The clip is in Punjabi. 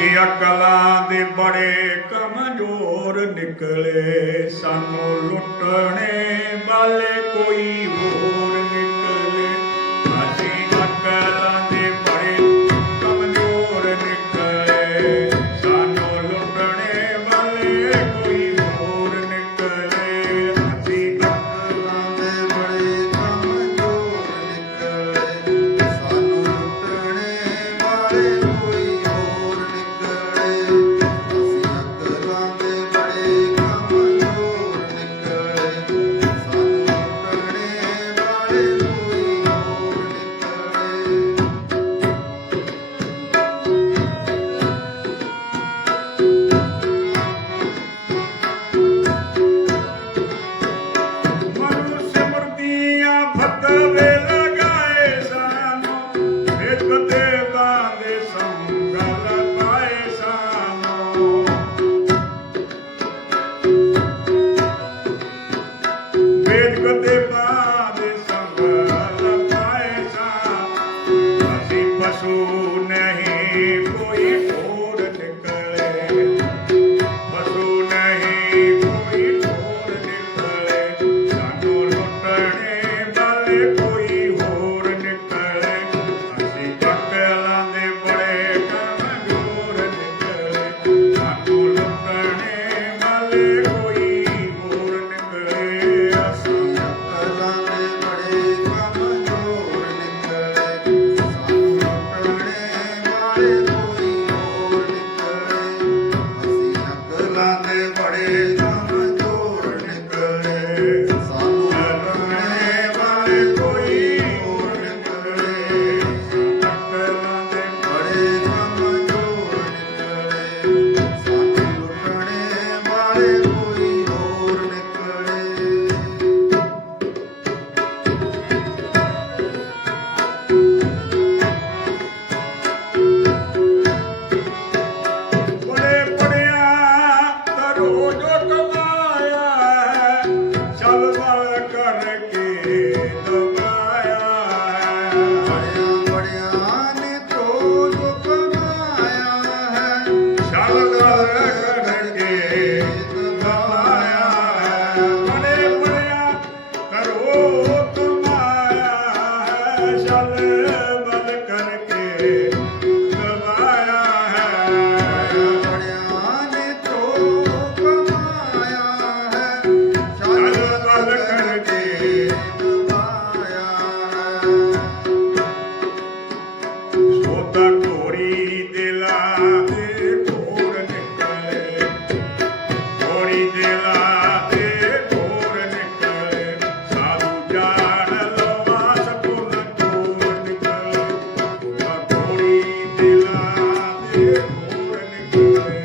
ਅਸੀਂ ਅਕਲਾਂ ਦੇ ਬੜੇ ਕਮਜ਼ੋਰ ਨਿਕਲੇ। ਸਾਨੂੰ ਲੁੱਟਣੇ ਵਾਲੇ ਕੋਈ Hallelujah. Thank you.